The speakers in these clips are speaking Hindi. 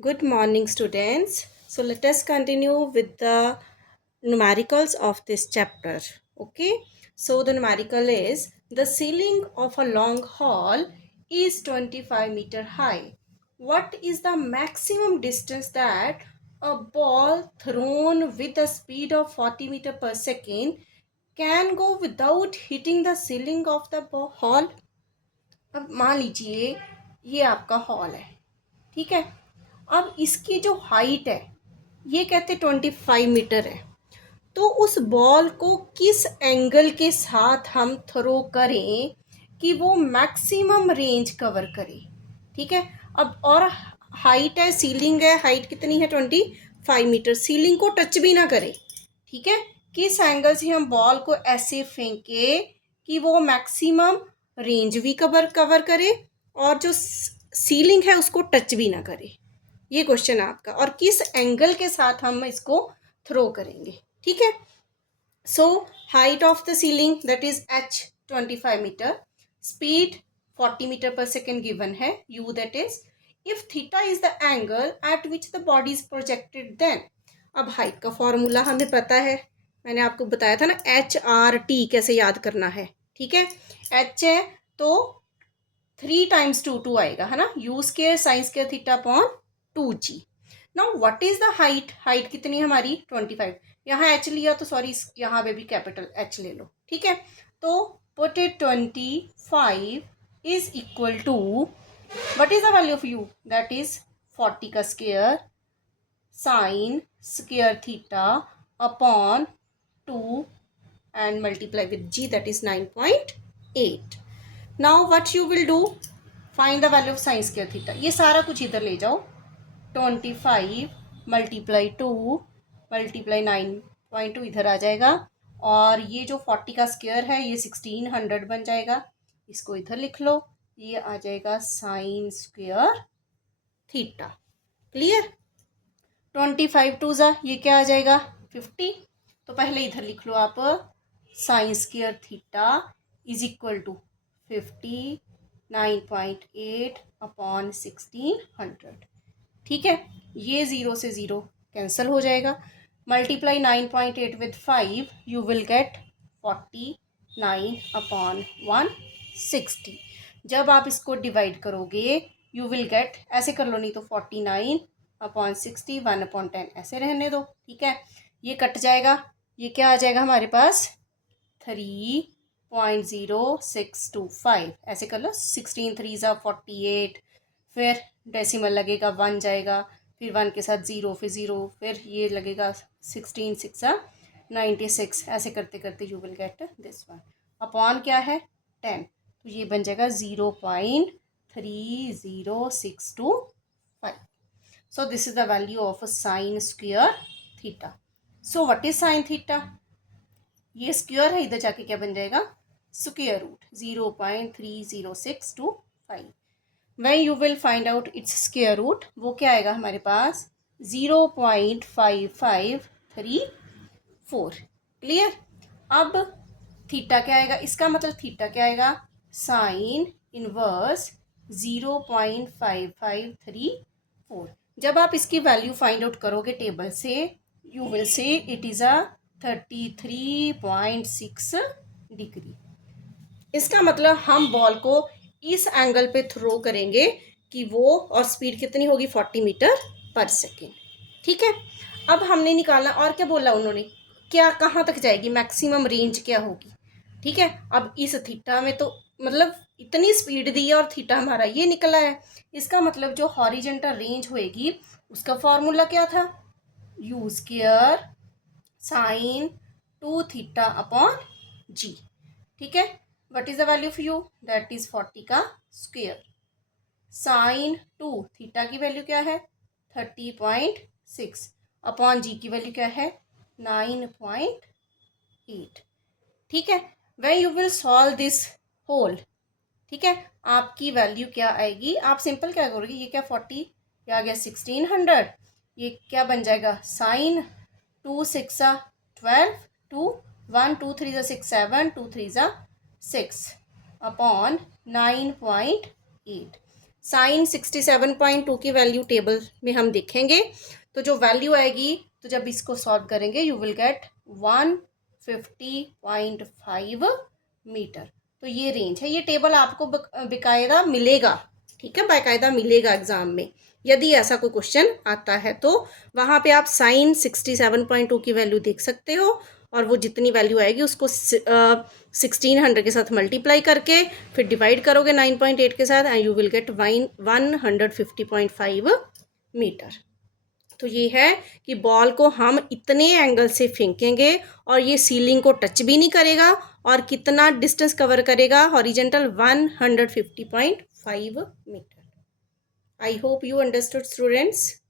Good morning, students. So let us continue with the numericals of this chapter. Okay. So the numerical is the ceiling of a long hall is 25-meter high. What is the maximum distance that a ball thrown with a speed of 40 meter per second can go without hitting the ceiling of the hall? अब मान लीजिए ये आपका हॉल है, ठीक है। अब इसकी जो हाइट है ये कहते 25 मीटर है। तो उस बॉल को किस एंगल के साथ हम थ्रो करें कि वो मैक्सिमम रेंज कवर करे, ठीक है। अब और हाइट है, सीलिंग है, हाइट कितनी है 25 मीटर, सीलिंग को टच भी ना करे, ठीक है। किस एंगल से हम बॉल को ऐसे फेंके कि वो मैक्सिमम रेंज भी कवर करे और जो सीलिंग है उसको टच भी ना करे। ये क्वेश्चन है आपका, और किस एंगल के साथ हम इसको थ्रो करेंगे, ठीक है। So height of the ceiling that is h 25 metre, speed 40 metre per second given है, u that is, if theta is the angle at which the body is projected then. अब हाइट का फॉर्मूला हमें पता है, मैंने आपको बताया था ना, HRT कैसे याद करना है, ठीक है। h है तो 3 टाइम्स 2 आएगा, है ना, you square sine square theta upon 2g। Now what is the height, height कितनी है हमारी 25, यहाँ h लिया तो सॉरी यहाँ पे भी कैपिटल h ले लो, ठीक है। तो put it 25 is equal to, what is the value of u, that is 40 का square sine square theta upon 2 and multiply with g, that is 9.8. now what you will do, find the value of sin square theta। ये सारा कुछ इधर ले जाओ, 25 मल्टीप्लाई 2 मल्टीप्लाई 9.2 इधर आ जाएगा, और ये जो 40 का स्क्वायर है ये 1600 बन जाएगा, इसको इधर लिख लो, ये आ जाएगा साइन स्क्वायर थीटा। क्लियर। 25 2 ये क्या आ जाएगा 50, तो पहले इधर लिख लो आप, sine square theta is equal to 59.8 upon 1600, ठीक है। ये 0 से 0 कैंसिल हो जाएगा, multiply 9.8 with 5 you will gate 49 upon 160। जब आप इसको डिवाइड करोगे यू विल गेट, ऐसे कर लो नहीं तो 49 अपॉन 60 1/10 ऐसे रहने दो, ठीक है। ये कट जाएगा, ये क्या आ जाएगा हमारे पास 3.0625, ऐसे कर लो, 16 3 48, फिर डेसिमल लगेगा 1 जाएगा, फिर 1 के साथ 0, फिर 0, फिर ये लगेगा 16 6 96, ऐसे करते करते you will get this one, upon क्या है 10, तो ये बन जाएगा 0.30625। So this is the value of sine square theta. So what is sine theta, ये स्क्वायर है, इधर जाके क्या बन जाएगा square root 0.30625। when you will find out its square root, वो क्या आएगा हमारे पास 0.5534। क्लियर। अब थीटा क्या आएगा, इसका मतलब थीटा क्या आएगा साइन इनवर्स 0.5534। जब आप इसकी वैल्यू फाइंड आउट करोगे टेबल से, you will say it is a 33.6 degree. इसका मतलब हम बॉल को इस एंगल पे थ्रो करेंगे कि वो, और स्पीड कितनी होगी 40 मीटर पर सेकेंड, ठीक है। अब हमने निकालना, और क्या बोला उन्होंने, क्या कहाँ तक जाएगी मैक्सिमम रेंज क्या होगी, ठीक है। अब इस थीटा में तो मतलब इतनी स्पीड दी है और थीटा हमारा ये निकला है, इसका मतलब जो हॉरिजेंटल रेंज होएगी उसका फॉर्मूला क्या था, U square sine 2 theta upon G, ठीक है। What is the value of U, that is 40 का स्क्वेयर साइन 2 थीटा की वैल्यू क्या है 30.6 अपॉन जी की वैल्यू क्या है 9.8, ठीक है। When you will solve this whole, ठीक है, आपकी वैल्यू क्या आएगी, आप सिंपल क्या करोगे, ये क्या 40, ये आ गया 1600, ये क्या बन जाएगा साइन 2 6 12 2 1 2 3 6 7 2 3 6 अपॉन 9.8। साइन 67.2 की वैल्यू टेबल में हम देखेंगे, तो जो वैल्यू आएगी, तो जब इसको सॉल्व करेंगे यू विल गेट 150.5 मीटर। तो ये रेंज है, ये टेबल आपको बाकायदा मिलेगा, ठीक है, बाकायदा मिलेगा एग्जाम में। यदि ऐसा कोई क्वेश्चन आता है तो वहाँ पे आप साइन 67.2 की वैल्यू देख सकते हो, और वो जितनी वैल्यू आएगी उसको 1600 के साथ मल्टीप्लाई करके फिर डिवाइड करोगे 9.8 के साथ, and you will get 150.5 metre. तो ये है कि बॉल को हम इतने एंगल से फेंकेंगे और ये सीलिंग को टच भी नहीं करेगा, और कितना डिस्टेंस कवर करेगा, horizontal 150.5 metre. I hope you understood students.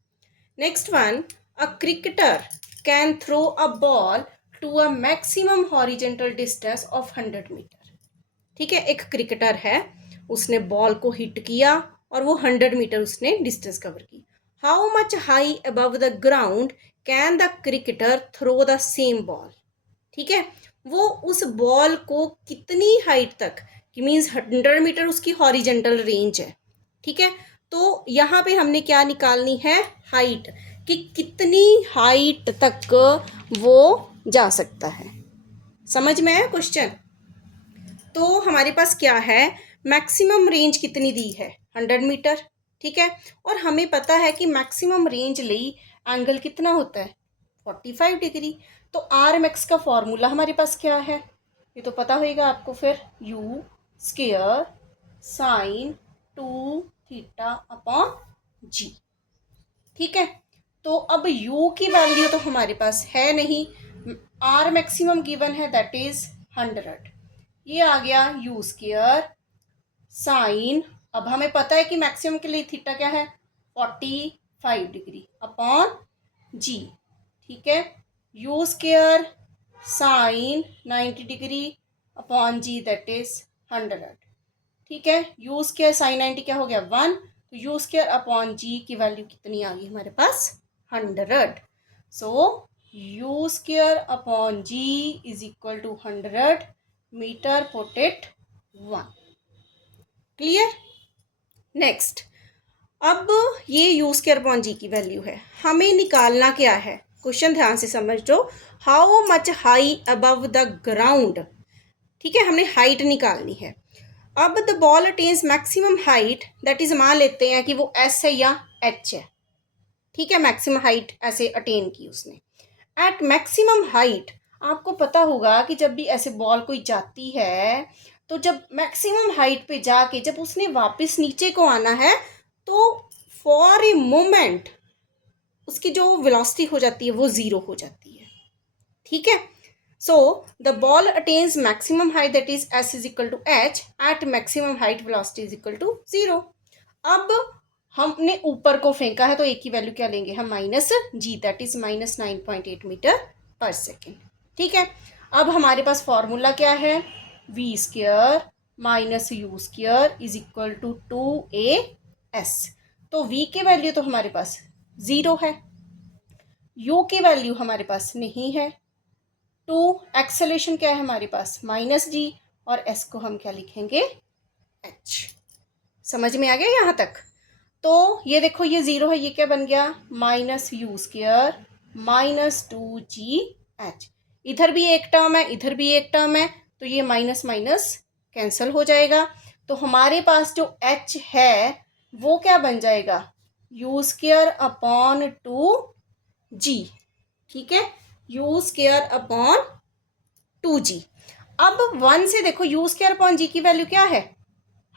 Next one, a cricketer can throw a ball to a maximum horizontal distance of 100 metre. ठीक है, एक क्रिकेटर है, उसने बॉल को हिट किया और वो 100 मीटर उसने डिस्टेंस कवर की। How much high above the ground can the cricketer throw the same ball. ठीक है, वो उस बॉल को कितनी हाइट तक, कि मीन्स 100 मीटर उसकी हॉरिजेंटल रेंज है। ठीक है, तो यहाँ पे हमने क्या निकालनी है, हाइट, कि कितनी हाइट तक वो जा सकता है। समझ में आया क्वेश्चन? तो हमारे पास क्या है, मैक्सिमम रेंज कितनी दी है, 100 मीटर। ठीक है, और हमें पता है कि मैक्सिमम रेंज ਲਈ एंगल कितना होता है, 45 डिग्री। तो आर मैक्स का फॉर्मूला हमारे पास क्या है, ये तो पता होगा आपको, फिर U square sine 2 theta upon G. ठीक है, तो अब u की वैल्यू तो हमारे पास है नहीं, r मैक्सिमम गिवन है दैट इज 100। ये आ गया u स्क्वायर साइन, अब हमें पता है कि मैक्सिमम के लिए थीटा क्या है, 45 डिग्री अपॉन g। ठीक है, u square sine 90 degree upon g that is 100। ठीक है, यू स्क्वायर साइन 90 क्या हो गया 1, तो यू स्क्वायर अपॉन जी की वैल्यू कितनी आ गई हमारे पास, 100। So u square upon g is equal to 100 metre, put it 1। Clear? Next, अब ये यू स्क्वायर अपॉन जी की वैल्यू है, हमें निकालना क्या है, क्वेश्चन ध्यान से समझ लो। How much high above the ground. ठीक है, हमने हाइट निकालनी है। अब the ball attains maximum height, that is मान लेते हैं कि वो एस है या एच है। ठीक है, मैक्सिमम हाइट ऐसे अटेन की उसने। एट मैक्सिमम हाइट, आपको पता होगा कि जब भी ऐसे बॉल कोई जाती है, तो जब मैक्सिमम हाइट पे जाके जब उसने वापस नीचे को आना है, तो फॉर ए मोमेंट उसकी जो वेलोसिटी हो जाती है वो ज़ीरो हो जाती है। ठीक है, so the ball attains maximum height, that is s is equal to h, at maximum height velocity is equal to 0। अब हमने ऊपर को फेंका है तो एक की वैल्यू क्या लेंगे हम, minus g, that is minus 9.8 metre per second. ठीक है, अब हमारे पास फॉर्मूला क्या है, v square minus u square is equal to 2as। तो v की वैल्यू तो हमारे पास 0 है, u की वैल्यू हमारे पास नहीं है, टू एक्सेलेरेशन क्या है हमारे पास, माइनस जी, और एस को हम क्या लिखेंगे, एच। समझ में आ गया यहाँ तक? तो ये देखो, ये ज़ीरो है, ये क्या बन गया, minus u square minus 2gh। इधर भी एक टर्म है, इधर भी एक टर्म है, तो ये माइनस माइनस कैंसिल हो जाएगा। तो हमारे पास जो h है वो क्या बन जाएगा, यू स्क्वायर अपॉन 2g। ठीक है, यू स्क्वायर अपॉन 2g। अब 1 से देखो यू स्क्वायर अपॉन जी की वैल्यू क्या है,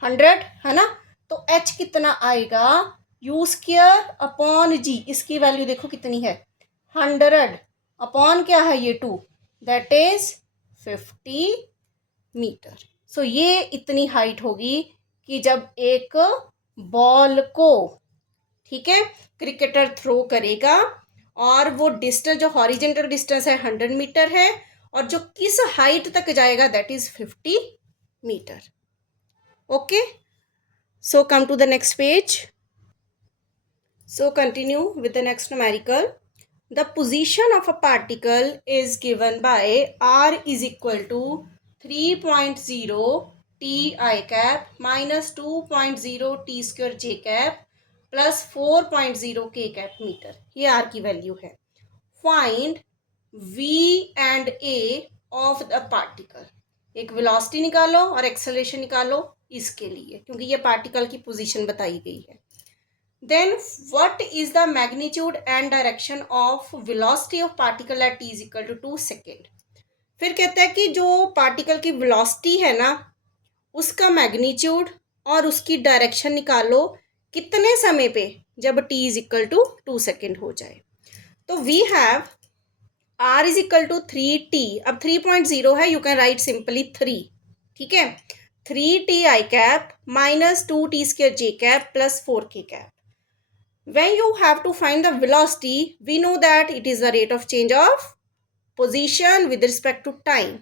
100 है ना, तो h कितना आएगा, यू स्क्वायर अपॉन जी, इसकी वैल्यू देखो कितनी है, 100 अपॉन क्या है ये 2, दैट इज 50 मीटर। सो ये इतनी हाइट होगी कि जब एक बॉल को, ठीक है, क्रिकेटर थ्रो करेगा और वो डिस्टेंस जो हॉरिजेंटल डिस्टेंस है 100 मीटर है, और जो किस हाइट तक जाएगा that is 50 metre. Okay, so come to the next page. So continue with the next numerical. The position of a particle is given by r is equal to 3.0 t i cap minus 2.0 t square j cap plus 4.0 k cap metre, ये आर की वैल्यू है। Find v and a of the particle, एक वेलोसिटी निकालो और एक्सेलरेशन निकालो इसके लिए, क्योंकि ये पार्टिकल की पोजीशन बताई गई है। Then what is the magnitude and direction of velocity of particle at t is equal to 2 second. फिर कहता है कि जो पार्टिकल की वेलोसिटी है ना, उसका मैग्नीट्यूड और उसकी डायरेक्शन निकालो कितने समय पे, जब t is equal to 2 second हो जाए। तो we have r is equal to 3t, अब 3.0 है, यू कैन राइट सिंपली 3, ठीक है। 3t I cap minus 2t square j cap plus 4k cap. When you have to find the velocity, we know that it is the rate of change of position with respect to time.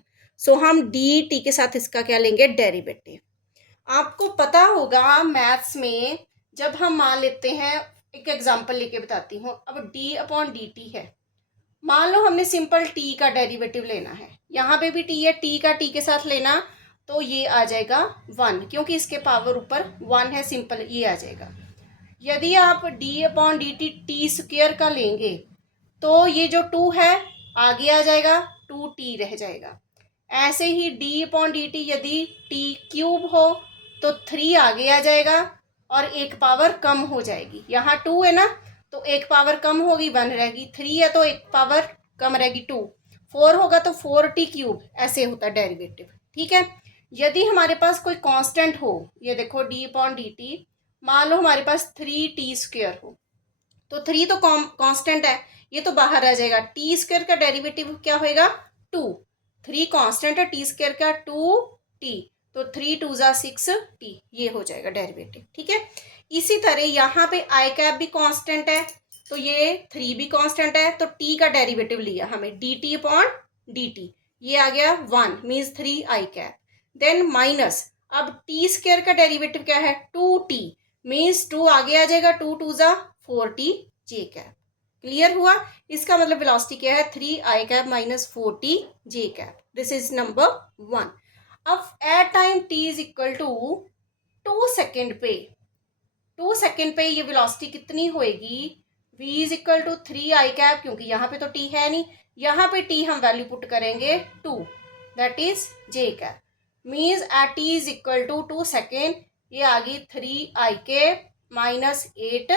So हम dt के साथ इसका क्या लेंगे, डेरिवेटिव। आपको पता होगा मैथ्स में जब हम मान लेते हैं, एक एग्जांपल लेके बताती हूँ। अब d अपॉन dt है, मान लो हमने सिंपल t का डेरिवेटिव लेना है, यहाँ पे भी t है, t का t के साथ लेना, तो ये आ जाएगा 1, क्योंकि इसके पावर ऊपर 1 है, सिंपल ये आ जाएगा। यदि आप d upon D T T square का लेंगे तो ये जो 2 है आगे आ जाएगा, 2t रह जाएगा। ऐसे ही d अपॉन डी टी यदि t क्यूब हो तो 3 आगे आ जाएगा और एक पावर कम हो जाएगी। यहाँ 2 है ना, तो एक पावर कम होगी 1 रहेगी, 3 है तो एक पावर कम रहेगी 2, 4 होगा तो 4t क्यूब, ऐसे होता है डेरिवेटिव, ठीक है। यदि हमारे पास कोई कांस्टेंट हो, ये देखो d अपॉन डी टी, मान लो हमारे पास 3t स्क्वेयर हो, तो 3 तो कांस्टेंट है, ये तो बाहर आ जाएगा। टी स्क्वेयर का डेरिवेटिव क्या होएगा, 2, 3 कांस्टेंट है, टी स्क्वेयर का 2t, तो 3 2 जा 6t, ये हो जाएगा डेरिवेटिव, ठीक है। इसी तरह यहाँ पे आई कैप भी कांस्टेंट है, तो ये 3 भी कांस्टेंट है, तो t का डेरिवेटिव लिया हमें, dt अपॉन dt, ये आ गया 1 मीन्स 3 आई कैप। देन माइनस, अब टी स्क्वेयर का डेरिवेटिव क्या है, 2t मीन्स 2 आगे आ जाएगा, 2 2 जा 4t जे कैप। क्लियर हुआ, इसका मतलब वेलोसिटी क्या है, 3 आई cap minus 4t J cap. This is number 1। अब at time t is equal to 2 second पे, 2 सेकेंड पे ये वेलोसिटी कितनी होएगी, v is equal to 3 I cap, क्योंकि यहाँ पे तो t है नहीं, यहाँ पे t हम वैल्यू पुट करेंगे 2, that is j cap, means at t is equal to 2 second, ये आ गई 3 आई कैप माइनस 8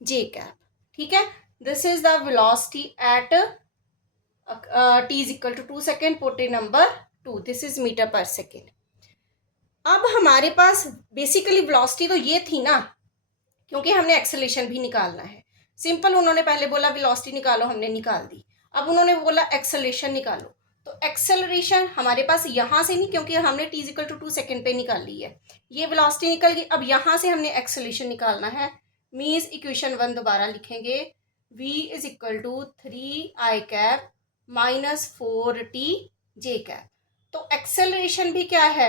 जे कैप, ठीक है। This is the velocity at t is equal to 2 second, put in number 2, this is metre per second. अब हमारे पास बेसिकली वेलोसिटी तो ये थी ना, क्योंकि हमने एक्सेलरेशन भी निकालना है। सिंपल उन्होंने पहले बोला वेलोसिटी निकालो, हमने निकाल दी। अब उन्होंने बोला एक्सेलरेशन निकालो, तो एक्सेलरेशन हमारे पास यहाँ से नहीं, क्योंकि हमने t is equal to 2 second पे निकाल ली है, ये वेलोसिटी निकल गई। अब यहाँ से हमने एक्सेलरेशन निकालना है, मीन्स इक्वेशन 1 दोबारा लिखेंगे, v is equal to 3 I cap minus 4t J cap. तो एक्सेलरेशन भी क्या है,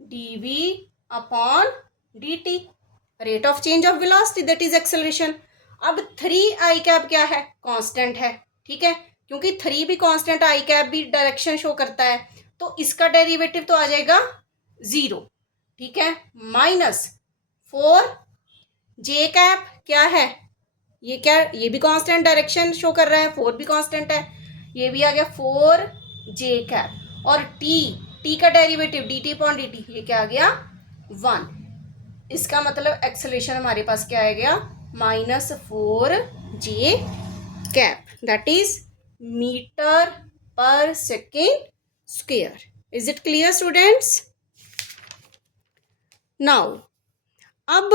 dv upon dt, rate of change of velocity, that is acceleration. अब 3 आई कैप क्या है, कांस्टेंट है, ठीक है, क्योंकि 3 भी कांस्टेंट, आई कैप भी डायरेक्शन शो करता है, तो इसका डेरिवेटिव तो आ जाएगा 0, ठीक है, माइनस 4 जे कैप क्या है, ये क्या, ये भी कांस्टेंट डायरेक्शन शो कर रहा है, 4 भी कांस्टेंट है, ये भी आ गया 4 जे कैप, और t का डेरिवेटिव dt अपॉन dt, ये क्या आ गया 1, इसका मतलब एक्सेलरेशन हमारे पास क्या आ गया, minus 4 J cap, that is metre per second square. Is it clear students? Now अब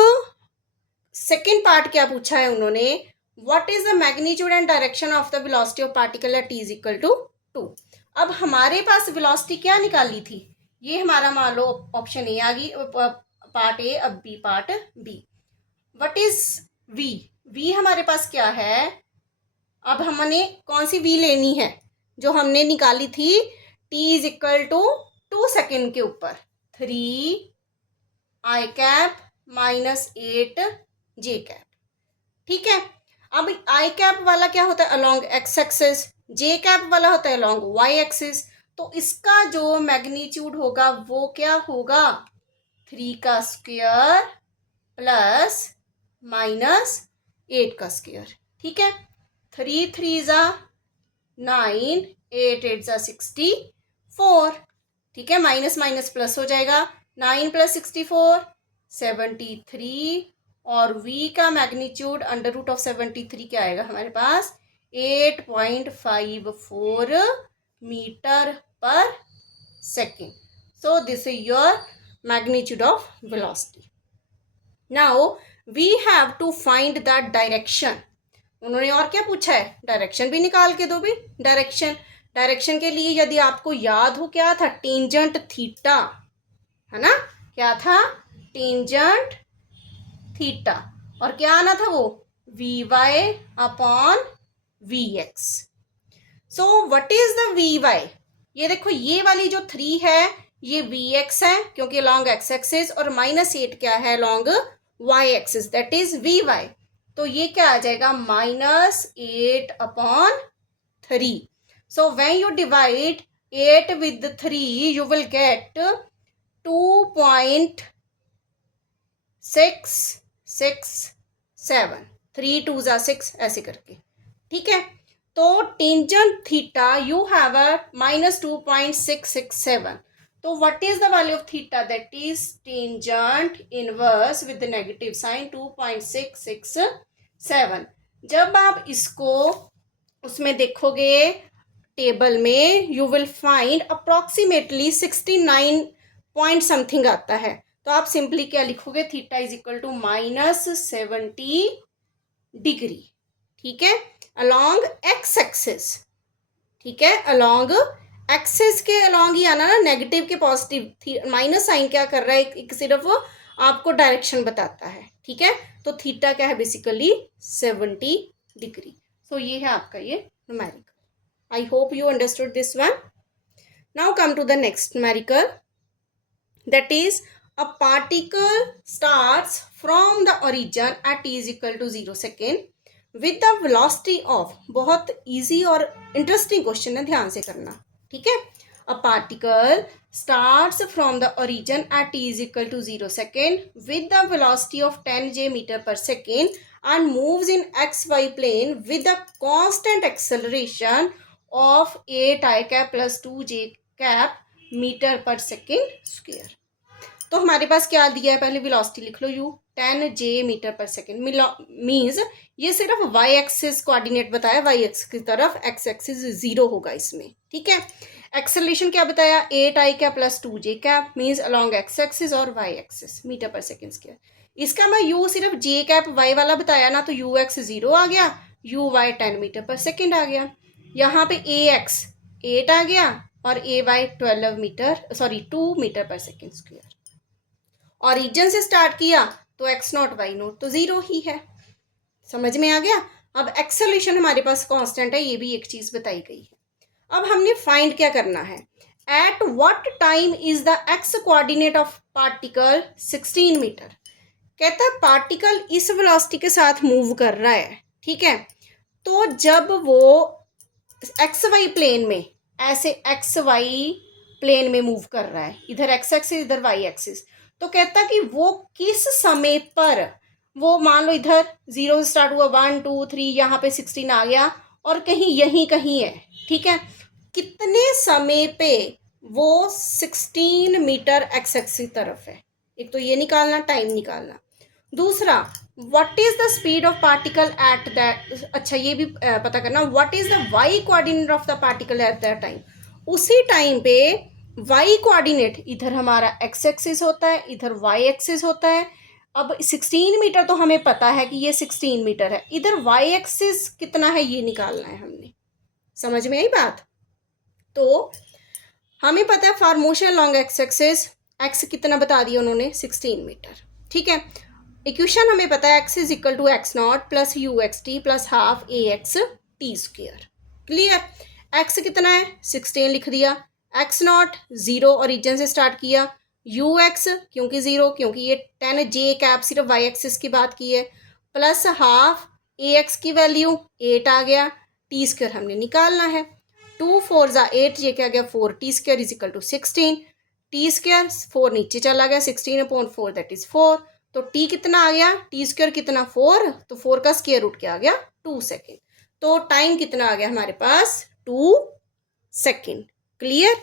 सेकेंड पार्ट क्या पूछा है उन्होंने, what is the magnitude and direction of the velocity of particle at t is equal to 2। अब हमारे पास वेलोसिटी क्या निकाली थी, ये हमारा मान लो ऑप्शन ए आ गई, पार्ट ए, अब B part B. What is v, v हमारे पास क्या है, अब हमने कौन सी v लेनी है, जो हमने निकाली थी t is equal to 2 second के ऊपर 3 आई कैप माइनस 8 जे कैप, ठीक है। अब आई कैप वाला क्या होता है, along x axis, j cap वाला होता है अलोंग वाई एक्सिस, तो इसका जो मैग्नीट्यूड होगा वो क्या होगा, 3 का स्क्वायर प्लस माइनस 8 का स्क्वायर, ठीक है। 3 3 ज़ा 9, 8 8 ज़ा 64, ठीक है। माइनस माइनस प्लस हो जाएगा, 9 प्लस 64 73, और v का मैग्नीट्यूड अंडर रूट ऑफ 73 क्या आएगा हमारे पास 8.54 metre per second. So this is your magnitude of velocity. Now we have to find the direction. उन्होंने और क्या पूछा है, डायरेक्शन भी निकाल के दो भी. डायरेक्शन के लिए यदि आपको याद हो क्या था, टेंजेंट थीटा, है ना, क्या था, टेंजेंट थीटा, और क्या आना था वो v y upon v x. So what is the v y, ये देखो ये वाली जो 3 है ये वी एक्स है क्योंकि लॉन्ग एक्स एक्सिस, और -8 क्या है long y axis, that is v y. तो ये क्या आ जाएगा -8 upon 3. So when you divide 8 with 3 you will get 2.667, 3 2 ज़ा 6 ऐसे करके, ठीक है. तो tangent theta you have a -2.667. तो what is the value of theta, that is tangent inverse with the negative sign 2.667. जब आप इसको उसमें देखोगे टेबल में, you will find approximately 69 point something आता है. तो आप सिंपली क्या लिखोगे, theta is equal to -70 degree, ठीक है, अलोंग एक्स एक्सिस, ठीक है. अलोंग एक्सिस के अलोंग ही आना ना, नेगेटिव के पॉजिटिव, माइनस साइन क्या कर रहा है, एक सिर्फ आपको डायरेक्शन बताता है, ठीक है. तो थीटा क्या है बेसिकली 70 डिग्री. सो ये है आपका ये numerical. I hope you understood this one. Now come to the next numerical, that is a particle starts from the origin at t is equal to 0 second with the velocity of, बहुत easy और interesting question है, ध्यान से करना, ठीक है. a particle starts from the origin at t is equal to 0 second with the velocity of 10 j meter per second and moves in xy plane with a constant acceleration of 8 i cap plus 2 j cap meter per second square. तो हमारे पास क्या दिया है, पहले वेलोसिटी लिख लो u 10 j metre per second. Means ये सिर्फ वाई एक्सिस कोऑर्डिनेट बताया, वाई एक्सिस की तरफ, एक्स एक्सिस 0 होगा इसमें, ठीक है. एक्सेलरेशन क्या बताया 8 i cap plus 2 j cap, means along x axis और Y axis metre per second square. इसका मैं u सिर्फ j कैप वाई वाला बताया ना, तो u x 0 आ गया, u y 10 metre per second आ गया. यहाँ पे a x 8 आ गया और a y 2 metre per second square. Origin से स्टार्ट किया तो एक्स नॉट वाई नॉट तो 0 ही है. समझ में आ गया. अब एक्सेलरेशन हमारे पास कांस्टेंट है, ये भी एक चीज बताई गई है. अब हमने फाइंड क्या करना है, at what time is the x coordinate of particle 16 metre. कहता है पार्टिकल इस वेलोसिटी के साथ मूव कर रहा है, ठीक है. तो जब वो एक्स वाई प्लेन में, ऐसे एक्स वाई प्लेन में मूव कर रहा है, इधर एक्स एक्सिस इधर वाई एक्सिस, तो कहता कि वो किस समय पर, वो मान लो इधर 0 से स्टार्ट हुआ 1 2 3 यहाँ पे 16 आ गया और कहीं यहीं कहीं है, ठीक है. कितने समय पे वो 16 मीटर एक्स एक्सिस तरफ है, एक तो ये निकालना, टाइम निकालना. दूसरा what is the speed of particle at that, अच्छा ये भी पता करना, what is the y coordinate of the particle at that time. उसी टाइम पे y कोऑर्डिनेट, इधर हमारा x एक्सिस होता है, इधर y एक्सिस होता है. अब 16 मीटर तो हमें पता है कि ये 16 मीटर है, इधर y एक्सिस कितना है ये निकालना है हमने. समझ में आई बात. तो हमें पता है for motion long x axis x कितना बता दिया उन्होंने 16 मीटर, ठीक है. इक्वेशन हमें पता है x is equal to x naught plus u x t plus half a x t square. Clear. x कितना है 16 लिख दिया, एक्स नॉट 0 ओरिजिन से स्टार्ट किया, यू एक्स क्योंकि 0, क्योंकि ये 10 जे कैप सिर्फ वाई एक्सिस की बात की है, प्लस हाफ ए एक्स की वैल्यू 8 आ गया, टी स्क्वायर हमने निकालना है. 2 4 ज़ा 8, ये क्या आ गया 4 t square is equal to 16. T square 4 नीचे चला गया 16/4 दैट इज 4। तो टी कितना आ गया, टी स्क्वायर कितना 4, तो 4 का स्क्वायर रूट क्या आ गया 2 सेकेंड। तो टाइम कितना आ गया हमारे पास 2 सेकेंड। क्लियर।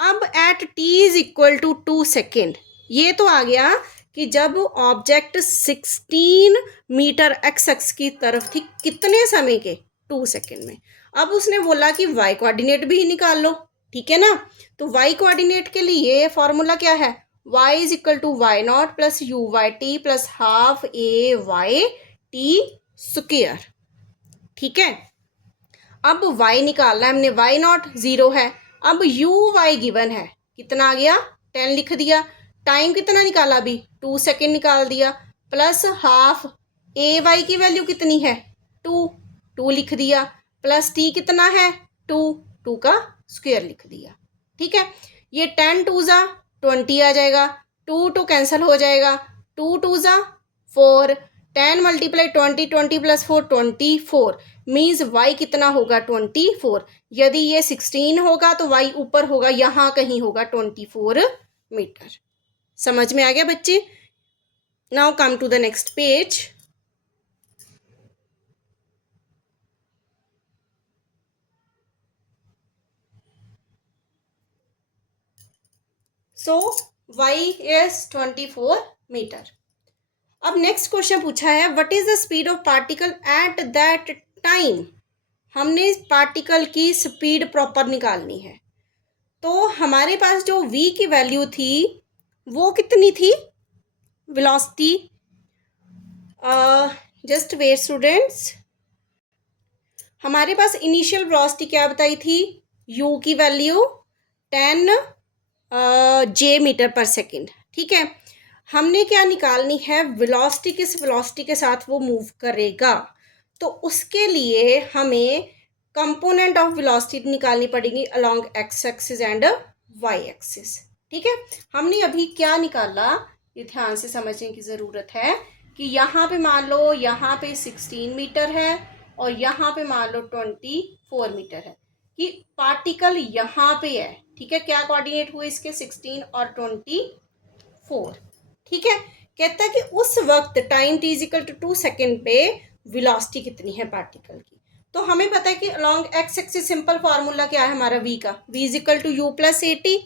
अब at t is equal to 2 second ये तो आ गया कि जब ऑब्जेक्ट 16 मीटर एक्स एक्स की तरफ थी कितने समय के 2 सेकेंड में। अब उसने बोला कि वाई कोऑर्डिनेट भी निकाल लो, ठीक है ना। तो वाई कोऑर्डिनेट के लिए फॉर्मूला क्या है, y is equal to y naught plus u y t plus half a y t square, ठीक है। अब y निकालना है हमने, y नॉट 0 है। अब u y गिवन है, कितना आ गया 10 लिख दिया। टाइम कितना निकाला अभी 2 सेकेंड निकाल दिया, प्लस हाफ ए वाई की वैल्यू कितनी है 2 लिख दिया, प्लस t कितना है 2 का स्क्वायर लिख दिया, ठीक है। ये 10 2 ज़ा 20 आ जाएगा, 2 कैंसिल हो जाएगा, 2 ज़ा 4, 10 मल्टीप्लाई 20 प्लस 4 24 मीन्स y कितना होगा 24। यदि ये 16 होगा तो y ऊपर होगा, यहाँ कहीं होगा 24 मीटर। समझ में आ गया बच्चे। Now come to the next page. So y is 24 metre. अब नेक्स्ट क्वेश्चन पूछा है what is the speed of particle at that time. हमने पार्टिकल की स्पीड प्रॉपर निकालनी है। तो हमारे पास जो v की वैल्यू थी वो कितनी थी, वेलोसिटी, जस्ट वेट स्टूडेंट्स, हमारे पास इनिशियल वेलोसिटी क्या बताई थी, u की वैल्यू 10 जे मीटर पर सेकेंड, ठीक है। हमने क्या निकालनी है, वेलोसिटी, किस वेलोसिटी के साथ वो मूव करेगा। तो उसके लिए हमें कंपोनेंट ऑफ वेलोसिटी निकालनी पड़ेगी along x axis and y axis, ठीक है। हमने अभी क्या निकाला, ये ध्यान से समझने की ज़रूरत है कि यहाँ पे मान लो यहाँ पे 16 मीटर है और यहाँ पे मान लो 24 मीटर है, कि पार्टिकल यहाँ पे है, ठीक है। क्या कोऑर्डिनेट हुए इसके 16 और 24, ठीक है। कहता है कि उस वक्त time t is equal to 2 second पे वेलोसिटी कितनी है पार्टिकल की। तो हमें पता है कि along x axis simple formula क्या है हमारा v का, v is equal to u plus a t.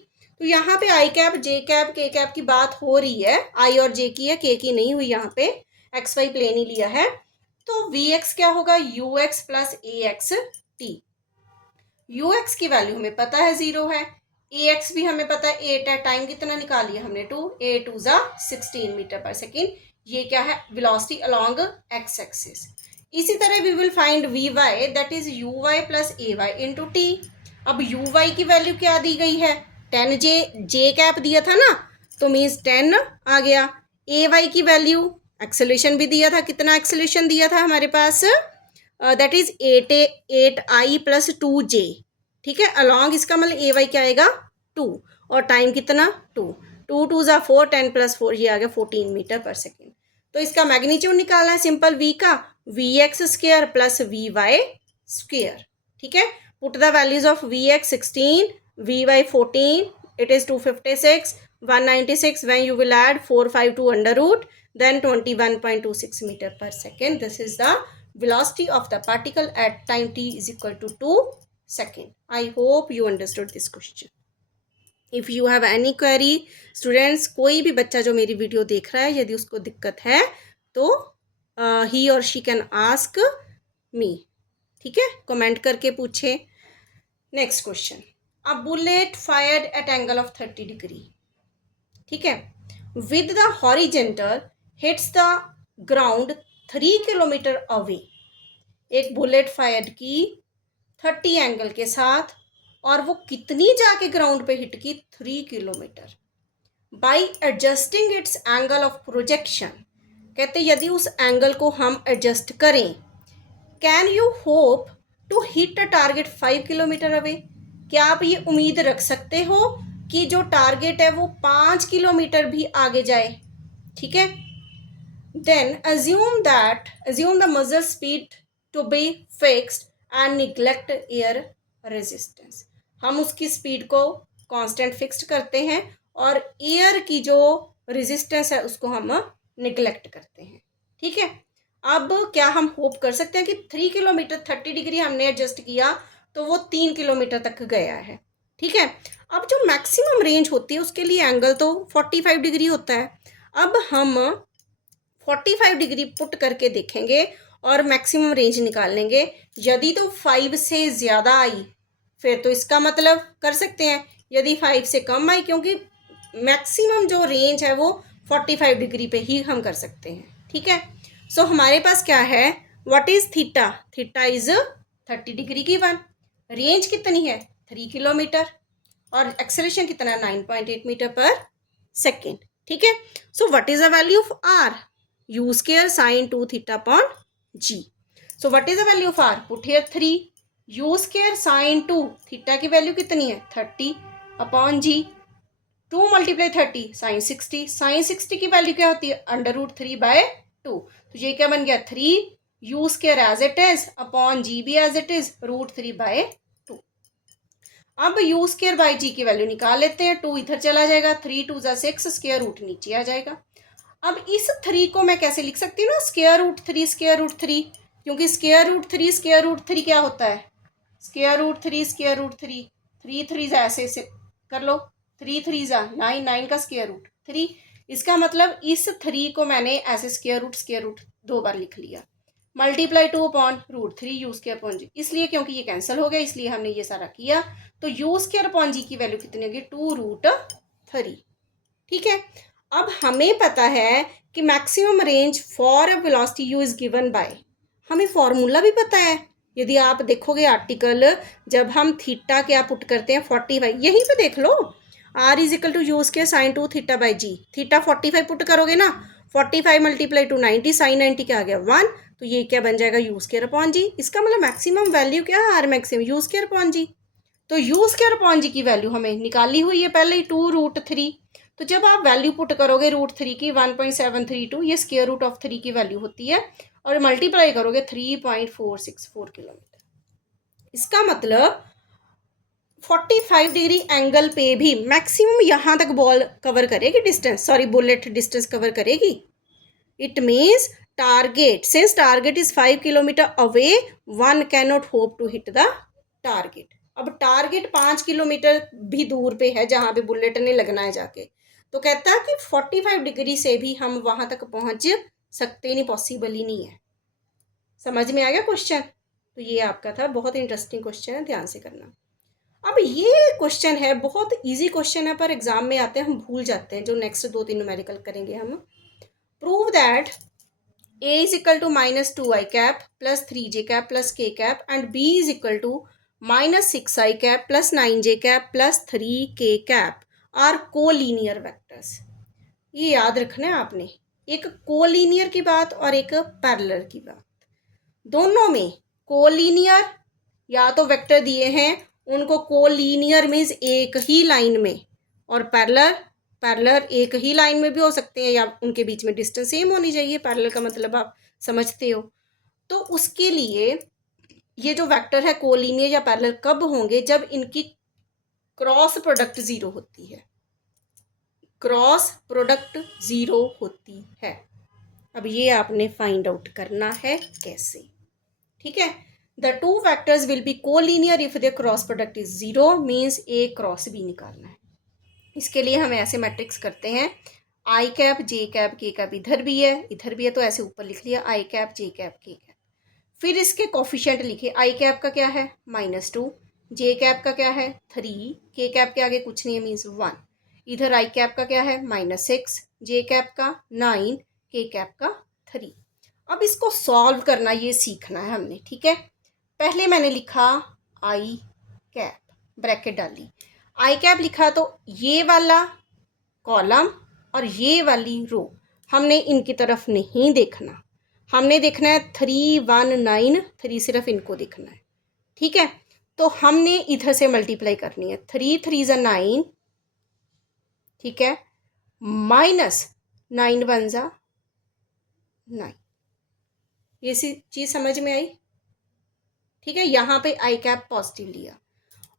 तो यहाँ पे आई कैप जे कैप के कैप की बात हो रही है, आई और जे की है, के की नहीं हुई, यहाँ पे एक्स वाई प्लेन ही लिया है। तो वी एक्स क्या होगा, you x plus A x T. You x की वैल्यू हमें पता है 0 है, ए एक्स भी हमें पता है 8 है, टाइम कितना निकालिए हमने 2, 8 2 ज़ा 16 मीटर पर सेकेंड। ये क्या है, वेलोसिटी अलोंग एक्स एक्सिस। इसी तरह we will find v y that is u y plus a y into t. अब यू वाई की वैल्यू क्या दी गई है 10 जे कैप दिया था ना, तो मीन्स 10 आ गया। ए वाई की वैल्यू, एक्सेलेरेशन भी दिया था, कितना एक्सेलेरेशन दिया था हमारे पास, दैट इज 8 प्लस 2 जे, ठीक है। अलॉन्ग इसका मतलब ए वाई क्या आएगा 2 और टाइम कितना 2 2 ज़ा 4, 10 प्लस 4 ये आ गया 14 मीटर पर सेकेंड। तो इसका मैग्नीट्यूड निकालना है सिंपल v का, v x square plus v y square, ठीक है। Put the values of v x 16, v y 14, it is 256, 196 when you will add 4 5 to under root then 21.26 meter per second. This is the velocity of the particle at time t is equal to 2 second. I hope you understood this question. If you have any query, students, कोई भी बच्चा जो मेरी वीडियो देख रहा है यदि उसको दिक्कत है तो he or she can ask me, ठीक है, कमेंट करके पूछे। Next question, a bullet fired eight angle of 30 degree, ठीक है, with the horizontal hits the ground 3 kilometre away. एक बुलेट फायर की 30 एंगल के साथ और वो कितनी जाके ग्राउंड पे हिट की 3 kilometre. By adjusting its angle of projection, कहते यदि उस एंगल को हम एडजस्ट करें, can you hope to hit a target 5 kilometre away. क्या आप ये उम्मीद रख सकते हो कि जो टारगेट है वो 5 किलोमीटर भी आगे जाए, ठीक है। Then assume the muzzle speed to be fixed and neglect air resistance। हम उसकी स्पीड को कांस्टेंट फिक्स्ड करते हैं और एयर की जो रेजिस्टेंस है उसको हम निगलेक्ट करते हैं। ठीक है, अब क्या हम होप कर सकते हैं कि 3 किलोमीटर 30 डिग्री हमने एडजस्ट किया तो वो 3 किलोमीटर तक गया है। ठीक है, अब जो मैक्सिमम रेंज होती है उसके लिए एंगल तो 45 डिग्री होता है। अब हम 45 डिग्री पुट करके देखेंगे और मैक्सिमम रेंज निकाल लेंगे। यदि तो 5 से ज़्यादा आई फिर तो इसका मतलब कर सकते हैं, यदि 5 से कम आई, क्योंकि मैक्सिमम जो रेंज है वो 45 डिग्री पे ही हम कर सकते हैं। ठीक है, सो हमारे पास क्या है, what is theta, theta is 30 degree की वन, रेंज कितनी है 3 किलोमीटर और एक्सेलरेशन कितना है 9.8 मीटर पर सेकेंड। ठीक है, so what is the value of r, u square sine 2 theta upon g. So what is the value of r, put here 3, you square sine 2 theta की वैल्यू कितनी है 30 अपॉन जी, 2 × 30 साइन 60, साइन 60 की वैल्यू क्या होती है √3/2, तो ये क्या बन गया 3 you square as it is upon G भी एज इट इज √3/2। अब यू स्क्वायर बाई जी की वैल्यू निकाल लेते हैं, 2 इधर चला जाएगा, 3 2 ज़ा 6, स्क्वायर रूट नीचे आ जाएगा। अब इस 3 को मैं कैसे लिख सकती हूँ ना, स्क्वायर रूट 3, क्योंकि स्क्वायर रूट 3 क्या होता है, स्क्वायर रूट 3 3 ऐसे से कर लो, 3 3 9, 9 का स्क्वायर रूट 3, इसका मतलब इस 3 को मैंने ऐसे स्क्वायर रूट 2 बार लिख लिया, multiply 2 upon √3 you square upon G, इसलिए क्योंकि ये कैंसिल हो गया इसलिए हमने ये सारा किया, तो यू स्क्वायर अपॉन जी की वैल्यू कितनी होगी 2√3। ठीक है, अब हमें पता है कि maximum range for a velocity you is given bye, हमें फॉर्मूला भी पता है। यदि आप देखोगे आर्टिकल, जब हम थीटा क्या पुट करते हैं 45, यहीं पे देख लो, R is equal to U square sine 2 theta by G, theta 45 put करोगे ना, 45 मल्टीप्लाई 2 90, साइन 90 क्या आ गया 1, तो ये क्या बन जाएगा यू स्क्वायर अपॉन जी, इसका मतलब मैक्सिमम वैल्यू क्या है R maximum U square upon G, तो यू स्क्वायर अपॉन जी की वैल्यू हमें निकाली हुई है पहले ही 2√3, तो जब आप वैल्यू पुट करोगे √3 की 1.732, ये स्क्वायर रूट ऑफ 3 की वैल्यू होती है, और मल्टीप्लाई करोगे 3.464 किलोमीटर, इसका मतलब 45 डिग्री एंगल पे भी मैक्सिमम यहाँ तक बॉल कवर करेगी distance, sorry bullet distance cover करेगी। It means target, since target is 5 kilometre away, one can not hope to hit the target. अब टारगेट 5 किलोमीटर भी दूर पे है जहाँ पे बुलेट ने लगना है जाके, तो कहता है कि 45 डिग्री से भी हम वहाँ तक पहुँच सकते नहीं, पॉसिबल ही नहीं है। समझ में आ गया क्वेश्चन, तो ये आपका था, बहुत इंटरेस्टिंग क्वेश्चन है, ध्यान से करना। अब ये क्वेश्चन है बहुत इजी क्वेश्चन है, पर एग्जाम में आते हैं हम भूल जाते हैं, जो नेक्स्ट 2-3 न्यूमेरिकल करेंगे हम। Prove that a is equal to -2i cap plus 3j cap plus k cap and b is equal to -6i cap plus 9j cap plus 3k cap are collinear vectors. ये याद रखना है आपने, एक कोलिनियर की बात और एक पैरेलल की बात, दोनों में कोलिनियर या तो वेक्टर दिए हैं उनको कोलिनियर मीन्स एक ही लाइन में, और पैरेलल पैरेलल एक ही लाइन में भी हो सकते हैं या उनके बीच में डिस्टेंस सेम होनी चाहिए, पैरेलल का मतलब आप समझते हो। तो उसके लिए ये जो वेक्टर है कोलिनियर या पैरेलल कब होंगे, जब इनकी क्रॉस प्रोडक्ट ज़ीरो होती है, क्रॉस प्रोडक्ट ज़ीरो होती है। अब ये आपने फाइंड आउट करना है कैसे। ठीक है, the two vectors will be collinear if the cross product is zero, means A cross B निकालना है। इसके लिए हम ऐसे मैट्रिक्स करते हैं, आई कैप जे कैप के कैप, इधर भी है तो ऐसे ऊपर लिख लिया आई कैप जे कैप के कैप, फिर इसके कोफिशिएंट लिखे, आई कैप का क्या है -2, जे कैप का क्या है 3, के कैप के आगे कुछ नहीं है मीन्स 1, इधर आई कैप का क्या है -6, जे कैप का 9, के कैप का 3। अब इसको सॉल्व करना ये सीखना है हमने। ठीक है, पहले मैंने लिखा आई कैप, ब्रैकेट डाली, आई कैप लिखा तो ये वाला कॉलम और ये वाली रो, हमने इनकी तरफ नहीं देखना, हमने देखना है 3 1 9, 3 सिर्फ इनको देखना है। ठीक है, तो हमने इधर से मल्टीप्लाई करनी है, 3 3 ज़ा 9, ठीक है, -9 1 ज़ा 9, ये चीज़ समझ में आई। ठीक है, यहाँ पे आई कैप पॉजिटिव लिया,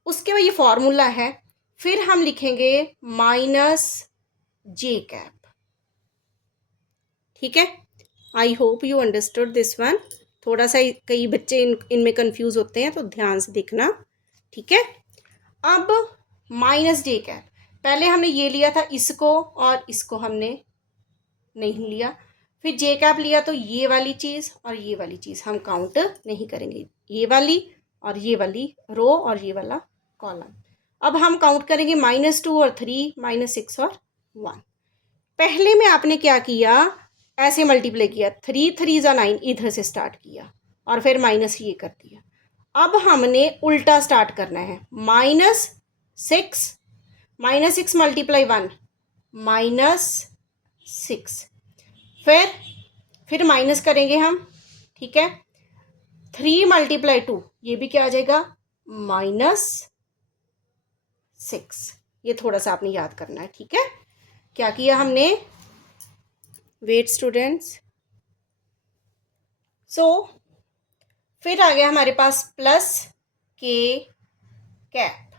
उसके बाद ये फॉर्मूला है, फिर हम लिखेंगे माइनस जे कैप। ठीक है, आई hope you understood this one. थोड़ा सा कई बच्चे इनमें कंफ्यूज होते हैं, तो ध्यान से देखना। ठीक है, अब माइनस जे कैप, पहले हमने ये लिया था इसको और इसको हमने नहीं लिया, फिर जे कैप लिया, तो ये वाली चीज़ और ये वाली चीज़ हम काउंट नहीं करेंगे, ये वाली और ये वाली रो और ये वाला कॉलम। अब हम काउंट करेंगे -2 और 3, -6 और 1। पहले में आपने क्या किया, ऐसे मल्टीप्लाई किया, 3 3 ज़ा 9, इधर से स्टार्ट किया और फिर माइनस ये कर दिया। अब हमने उल्टा स्टार्ट करना है, -6 -6 मल्टीप्लाई 1 -6, फिर माइनस करेंगे हम। ठीक है, 3 मल्टीप्लाई 2, ये भी क्या आ जाएगा, -6। ये थोड़ा सा आपने याद करना है। ठीक है, क्या किया हमने, वेट स्टूडेंट्स, फिर आ गया हमारे पास प्लस के कैप।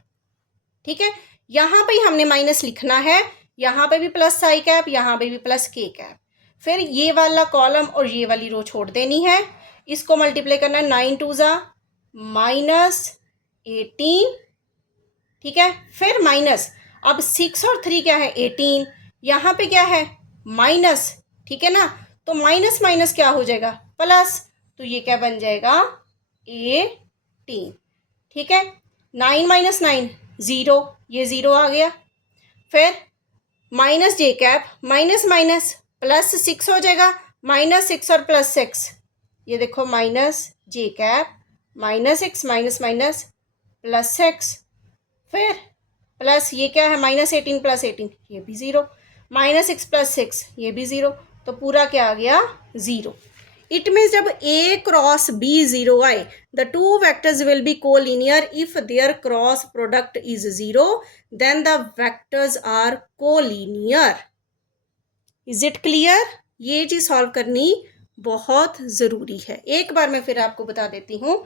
ठीक है, यहाँ पे ही हमने माइनस लिखना है, यहाँ पे भी प्लस आई कैप, यहाँ पे भी प्लस के कैप। फिर ये वाला कॉलम और ये वाली रो छोड़ देनी है, इसको मल्टीप्लाई करना है, 9 2 ज़ा -18। ठीक है, फिर माइनस, अब 6 और 3 क्या है, 18, यहाँ पे क्या है, माइनस। ठीक है ना, तो माइनस माइनस क्या हो जाएगा, प्लस, तो ये क्या बन जाएगा, 18। ठीक है, 9 - 9 0, ये 0 आ गया। फिर माइनस जे कैप, माइनस माइनस प्लस 6 हो जाएगा, -6 और +6, ये देखो माइनस जे कैप, -6 माइनस माइनस +6, फिर प्लस ये क्या है, -18 + 18, ये भी 0, -6 + 6, ये भी 0, तो पूरा क्या आ गया, 0। इट मीन्स जब A क्रॉस B 0 आए, the two vectors will be collinear if their cross product is 0, then the vectors are collinear. Is it clear? ये चीज सॉल्व करनी बहुत ज़रूरी है। एक बार मैं फिर आपको बता देती हूँ।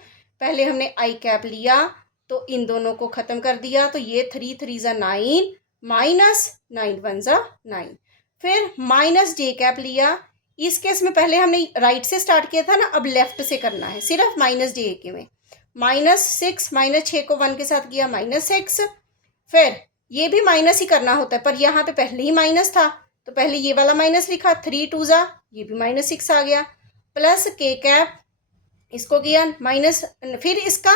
पहले हमने आई कैप लिया, तो इन दोनों को ख़त्म कर दिया, तो ये 3 3 ज़ा 9, -9 1 ज़ा 9। फिर माइनस जे कैप लिया, इस केस में पहले हमने राइट से स्टार्ट किया था ना, अब लेफ्ट से करना है, सिर्फ माइनस जे के में। -6 -6 को 1 के साथ किया, -6। फिर ये भी माइनस ही करना होता है, पर यहाँ पे पहले ही माइनस था, तो पहले ये वाला माइनस लिखा, 3 2 ज़ा, ये भी -6 आ गया, प्लस के कैप, इसको किया माइनस, फिर इसका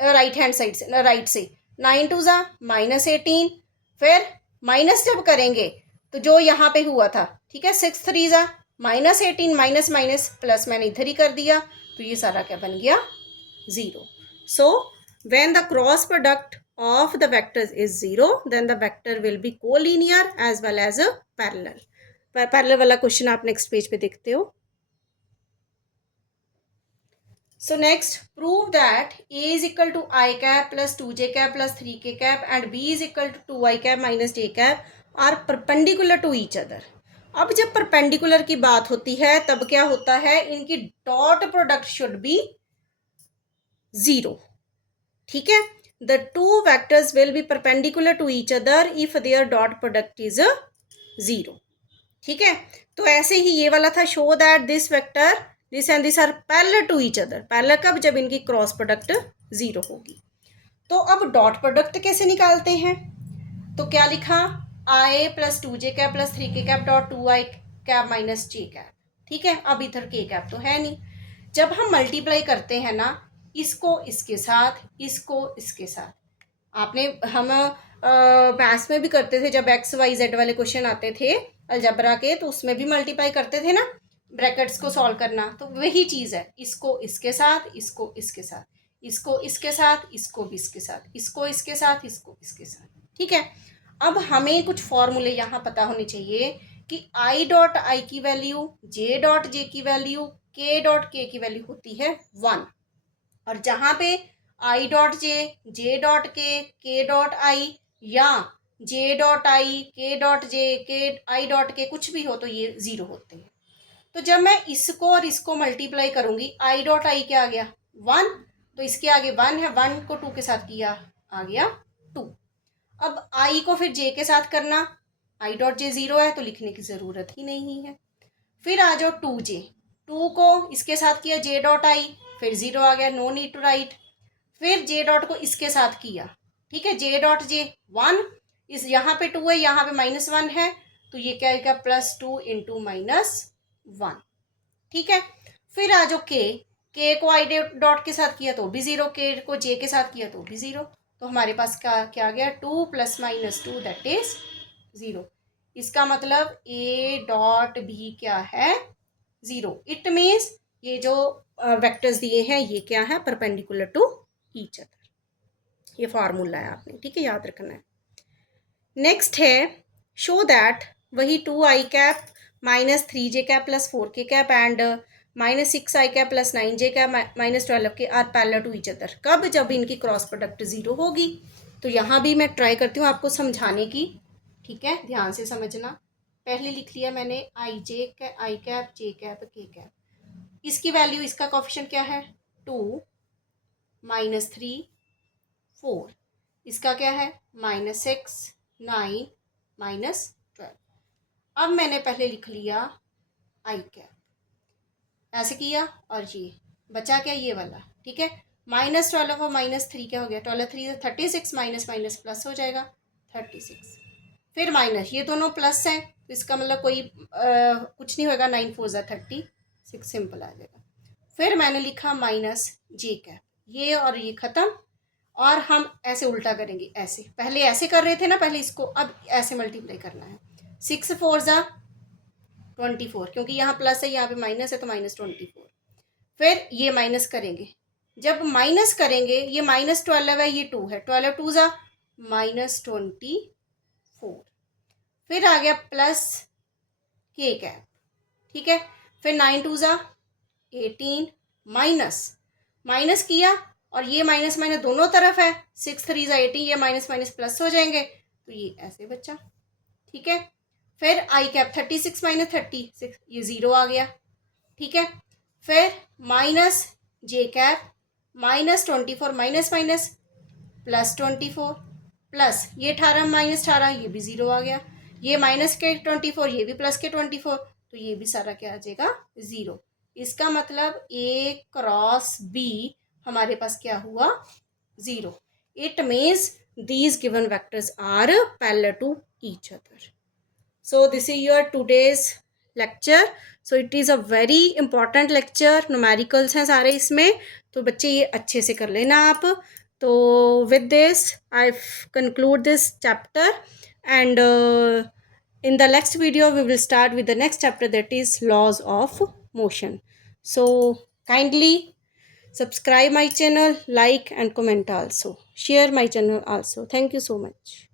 राइट हैंड साइड से, राइट से 9 2 ज़ा -18। फिर माइनस जब करेंगे तो जो यहाँ पे हुआ था, ठीक है, 6 3 ज़ा -18, माइनस माइनस प्लस मैंने इधर ही कर दिया, तो ये सारा क्या बन गया, 0। So when the cross product of the vectors is 0, then the vector will be collinear as well as a parallel. Parallel वाला क्वेश्चन आप नेक्स्ट पेज पे देखते हो। So next, prove that A is equal to I cap plus 2J cap plus 3K cap and B is equal to 2I cap minus J cap are perpendicular to each other. अब जब परपेंडिकुलर की बात होती है तब क्या होता है, इनकी डॉट प्रोडक्ट शुड बी 0। ठीक है, the two vectors will be perpendicular to each other if their dot product is 0। ठीक है, तो ऐसे ही ये वाला था, show that this vector this and this are parallel to each other। Parallel कब, जब इनकी क्रॉस प्रोडक्ट 0 होगी। तो अब डॉट प्रोडक्ट कैसे निकालते हैं, तो क्या लिखा, I plus 2J cap plus 3K cap dot 2I cap minus J cap। ठीक है, अब इधर K cap तो है नहीं, जब हम मल्टीप्लाई करते हैं ना, इसको इसके साथ, इसको इसके साथ, आपने हम मैथ्स में भी करते थे, जब XYZ वाले क्वेश्चन आते थे अलजबरा के, तो उसमें भी मल्टीप्लाई करते थे ना, ब्रैकेट्स को सॉल्व करना, तो वही चीज़ है, इसको इसके साथ, इसको इसके साथ, इसको इसके साथ, इसको भी इसके साथ, इसको इसके साथ, इसको इसके साथ। ठीक है, अब हमें कुछ फॉर्मूले यहाँ पता होने चाहिए कि I डॉट I की वैल्यू, J डॉट J की वैल्यू, K डॉट K की वैल्यू होती है 1, और जहाँ पे I dot J, J dot K dot I या J dot I, K dot J, I dot K कुछ भी हो, तो ये 0 होते हैं। तो जब मैं इसको और इसको मल्टीप्लाई करूँगी, I डॉट I क्या आ गया, 1, तो इसके आगे 1 है, 1 को 2 के साथ किया, आ गया 2। अब आई को फिर जे के साथ करना, आई डॉट जे 0 है तो लिखने की ज़रूरत ही नहीं है। फिर आ जाओ 2j, 2 को इसके साथ किया जे डॉट आई, फिर 0 आ गया, नो नीड टू राइट। फिर जे डॉट को इसके साथ किया, ठीक है, जे डॉट जे 1, इस यहाँ पे 2 है, यहाँ पे -1 है, तो ये क्या आएगा +2 इंटू -1, ठीक है। फिर आ जाओ के को आई डॉट के साथ किया तो भी 0, के को जे के साथ किया तो भी 0, तो हमारे पास क्या क्या आ गया 2 + -2 दैट इज 0। इसका मतलब ए डॉट बी क्या है 0। इट मीन्स ये जो वेक्टर्स दिए हैं ये क्या है परपेंडिकुलर टू ईच अदर। ये फार्मूला है आपने, ठीक है, याद रखना है। नेक्स्ट है शो दैट वही 2i cap -3j cap +4k cap and -6i cap +9j cap -12k are parallel to each other. कब? जब इनकी क्रॉस प्रोडक्ट 0 होगी। तो यहाँ भी मैं ट्राई करती हूँ आपको समझाने की, ठीक है, ध्यान से समझना। पहले लिख लिया मैंने आई कैप जे कैप के कैप, इसकी वैल्यू, इसका कोफिशिएंट क्या है 2 -3 4, इसका क्या है -6 9 -12। अब मैंने पहले लिख लिया आई कैप, ऐसे किया, और ये बचा क्या ये वाला, ठीक है, -12 और -3 क्या हो गया 12 3 36, माइनस माइनस प्लस हो जाएगा 36, फिर माइनस, ये दोनों प्लस हैं तो इसका मतलब कोई कुछ नहीं होगा, 9 4 36 सिंपल आ जाएगा। फिर मैंने लिखा -j कैप, ये और ये ख़त्म, और हम ऐसे उल्टा करेंगे, ऐसे पहले ऐसे कर रहे थे ना पहले इसको, अब ऐसे मल्टीप्लाई करना है। 6 4 24, क्योंकि यहाँ प्लस है यहाँ पे माइनस है तो -24। फिर ये माइनस करेंगे, जब माइनस करेंगे ये -12 है, ये 2 है, 12 2 -24। फिर आ गया +k कैप, ठीक है, फिर 9 2 18, माइनस किया, और ये माइनस माइनस दोनों तरफ है, 6 3 18, ये माइनस माइनस प्लस हो जाएंगे, तो ये ऐसे बचा, ठीक है। फिर आई कैप 36 -36, ये 0 आ गया, ठीक है। फिर -j cap -24 minus minus +24, plus ये 18 -18, ये भी 0 आ गया, ये -के 24, ये भी +के 24, तो ये भी सारा क्या आ जाएगा 0। इसका मतलब ए क्रॉस बी हमारे पास क्या हुआ 0। It means these given vectors are parallel to each other. So this is your today's lecture. So it is a very important lecture, numericals हैं सारे इसमें, तो बच्चे ये अच्छे से कर लेना आप। तो with this I conclude this chapter, and in the next video we will start with the next chapter, that is laws of motion. So kindly subscribe my channel, like and comment also, share my channel also. Thank you so much.